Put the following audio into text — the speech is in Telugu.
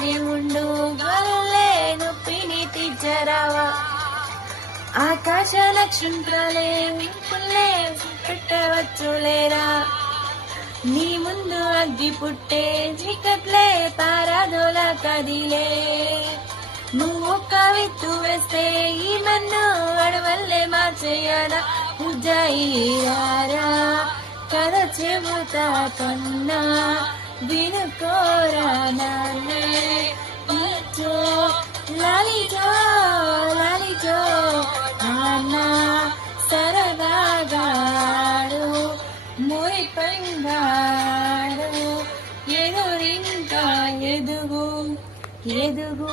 భార్య ఉండు వల్లే నొప్పిని తీర్చరావా ఆకాశ నక్షత్రాలే పుల్లే పెట్టవచ్చులేరా నీ ముందు అగ్గి పుట్టే చీకట్లే తారాదోల కదిలే నువ్వు ఒక్క విత్తు వేస్తే ఈ మన్ను అడవల్లే మార్చేయరా పూజాయిరా కథ చెబుతా కన్నా వినుకోరా నాన్నే లాలిజో లాలిజో నాన్న సరదాగాడు మురి పంగాడు ఎదురింకా ఎదుగు ఎదుగు